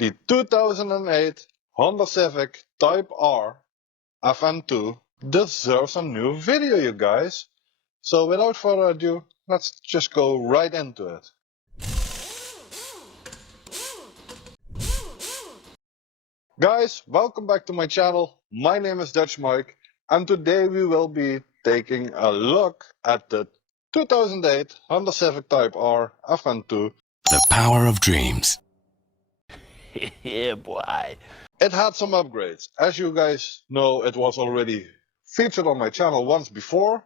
The 2008 Honda Civic Type R FN2 deserves a new video, you guys. So without further ado, let's just go right into it. Guys, welcome back to my channel. My name is Dutch Mike, and today we will be taking a look at the 2008 Honda Civic Type R FN2. The power of dreams. Yeah, boy. It had some upgrades. As you guys know, it was already featured on my channel once before.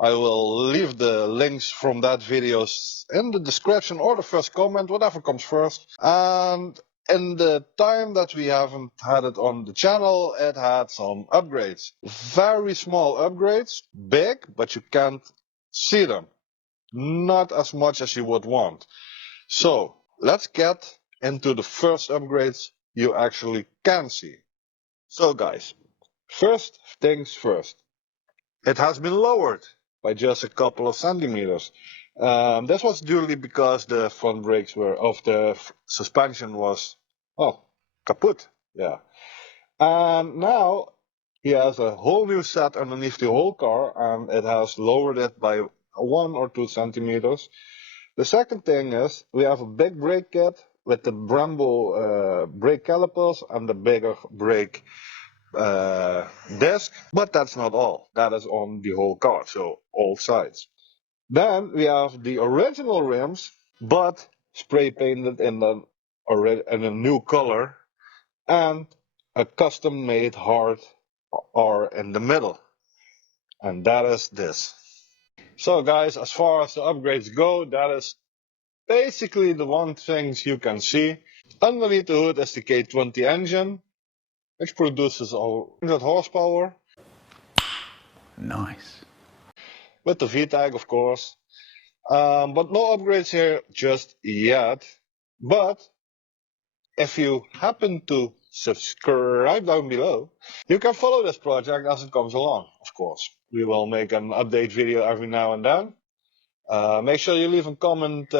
I will leave the links from that videos in the description or the first comment, whatever comes first. And in the time that we haven't had it on the channel, it had some upgrades. Very small upgrades, big, but you can't see them. Not as much as you would want. So let's get into the first upgrades you actually can see. So guys, first things first. It has been lowered by just a couple of centimeters. This was due because the front brakes were the suspension was kaput. Yeah. And now he has a whole new set underneath the whole car, and it has lowered it by 1 or 2 centimeters. The second thing is we have a big brake kit with the Brembo brake calipers and the bigger brake disc, but that's not all. That is on the whole car, so all sides. Then we have the original rims, but spray painted in a new color, and a custom made hard R in the middle, and that is this. So guys, as far as the upgrades go, that is basically the one things you can see. Underneath the hood is the K20 engine, which produces 100 horsepower. Nice. With the VTEC, of course. But no upgrades here just yet. But if you happen to subscribe down below, you can follow this project as it comes along, of course. We will make an update video every now and then. Make sure you leave a comment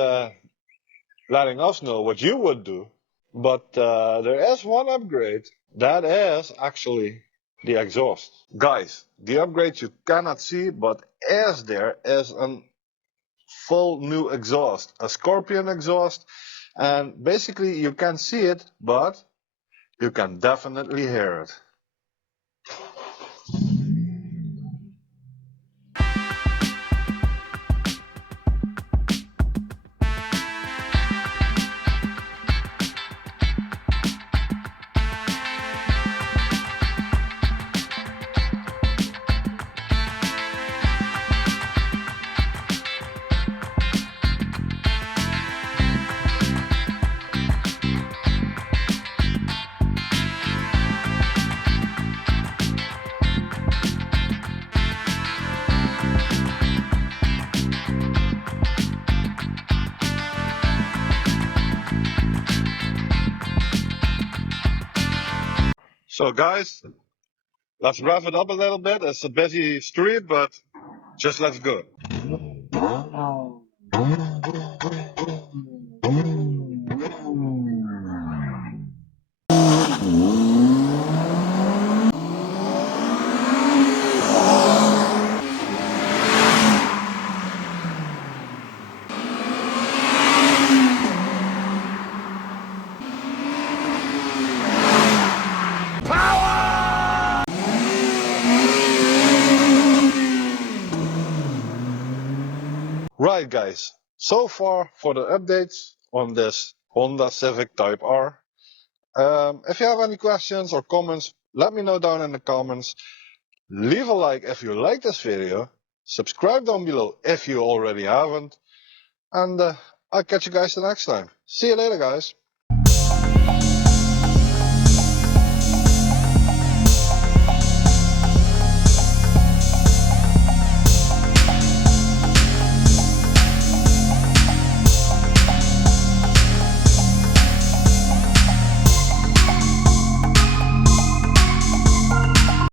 letting us know what you would do. But there is one upgrade. That is actually the exhaust. Guys, the upgrade you cannot see, but there is a full new exhaust. A Scorpion exhaust. And basically you can see it, but you can definitely hear it. So guys, let's wrap it up a little bit. It's a busy street, but just let's go. Right guys, so far for the updates on this Honda Civic Type R. If you have any questions or comments, let me know down in the comments. Leave a like if you like this video. Subscribe down below if you already haven't. And I'll catch you guys the next time. See you later guys.